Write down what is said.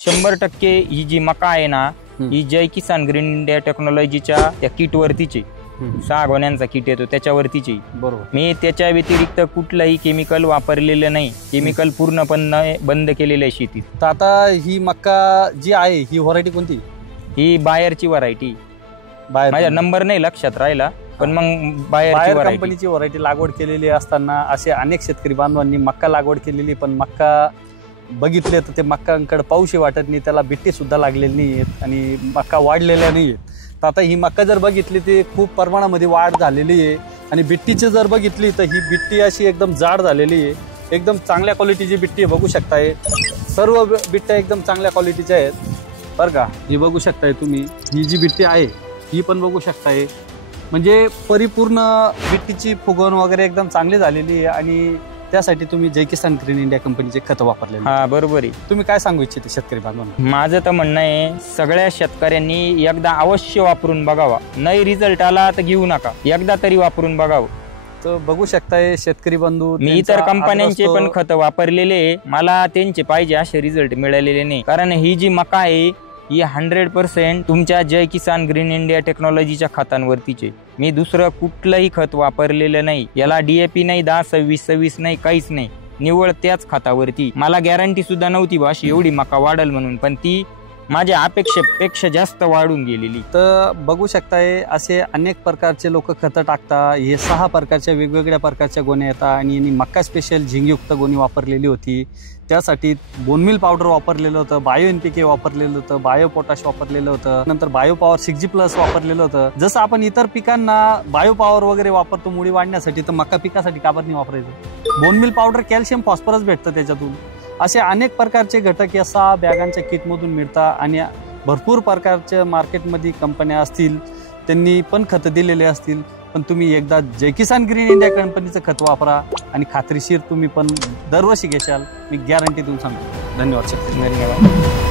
100% ही जी मका आहे ना, ही जय किसान ग्रीन इंडिया टेक्नॉलॉजीच्या त्या किट वरतीची 6 गोण्यांचा किट येतो त्याच्यावरतीची. बरोबर. मी त्याच्या व्यतिरिक्त कुठलंही केमिकल वापरलेलं नाही. केमिकल पूर्णपणे बंद केलेलं आहे शेतीत. तर आता ही मक्का जी आहे ही व्हरायटी कोणती? ही बायरची व्हरायटी. माझा नंबर नाही लक्षात राहिला, पण मग बायर कंपनीची व्हरायटी लागवड केलेली असताना असे अनेक शेतकरी बांधवांनी मक्का लागवड केलेली, पण मक्का बघितले तर ते मक्कांकडे पाऊशी वाटत नाही, त्याला बिट्टी सुद्धा लागलेली नाही आहेत आणि मक्का वाढलेल्या नाही आहेत. तर आता ही मक्का जर बघितली ती खूप प्रमाणामध्ये वाढ झालेली आहे आणि बिट्टीची जर बघितली तर ही बिट्टी अशी एकदम जाड झालेली आहे. एकदम चांगल्या क्वालिटीची बिट्टी बघू शकताय. सर्व बिट्ट्या एकदम चांगल्या क्वालिटीच्या आहेत बरं का. ही बघू शकताय तुम्ही, ही जी बिट्टी आहे ही पण बघू शकताय. म्हणजे परिपूर्ण बिट्टीची फुगवण वगैरे एकदम चांगली झालेली आहे आणि त्यासाठी तुम्ही जय किसान ग्रीन इंडिया कंपनीचे खत वापरले. हा बरोबर आहे. तुम्ही काय सांगू इच्छिते शेतकरी बांधवांना? माझं तर म्हणणं आहे सगळ्या शेतकऱ्यांनी एकदा अवश्य वापरून बघावा. नाही रिझल्ट आला तर घेऊ नका, एकदा तरी वापरून बघावं. तर बघू शकताय शेतकरी बंधू, मी इतर कंपन्यांचे पण खत वापरलेले, मला त्यांचे पाहिजे असे रिझल्ट मिळालेले नाही. कारण ही जी मका आहे ही 100% तुमच्या जय किसान ग्रीन इंडिया टेक्नॉलॉजीच्या खतांवरतीचे. मी दुसरं कुठलंही खत वापरलेलं नाही. याला DAP नाही, 10-26-26 नाही, काहीच नाही. निव्वळ त्याच खतावरती. मला गॅरंटी सुद्धा नव्हती बा अशी एवढी मका वाढल म्हणून, पण ती माझ्या अपेक्षेपेक्षा जास्त वाढून गेलेली. तर बघू शकताय असे अनेक प्रकारचे लोक खतं टाकता. हे 6 प्रकारच्या वेगवेगळ्या प्रकारच्या गोण्या येतात आणि यांनी मक्का स्पेशल झिंकयुक्त गोणी वापरलेली होती. त्यासाठी बोनमिल पावडर वापरलेलं होतं, बायो NPK वापरलेलं होतं, बायो पोटॅश वापरलेलं होतं, नंतर बायो पॉवर 6G+ वापरलेलं होतं. जसं आपण इतर पिकांना बायो पॉवर वगैरे वापरतो मुळी वाढण्यासाठी, तर मका पिकासाठी का बरं नाही वापरायचं? बोनमिल पावडर कॅल्शियम फॉस्फरस भेटतं त्याच्यातून. असे अनेक प्रकारचे घटक या 6 बॅगांच्या किटमधून मिळतात आणि भरपूर प्रकारच्या मार्केटमध्ये कंपन्या असतील त्यांनी पण खतं दिलेले असतील. पण तुम्ही एकदा जय किसान ग्रीन इंडिया कंपनीचं खत वापरा आणि खात्रीशीर तुम्ही पण दरवर्षी घेशाल, मी गॅरंटी देऊन सांगतो. धन्यवाद शेतकरी. धन्यवाद.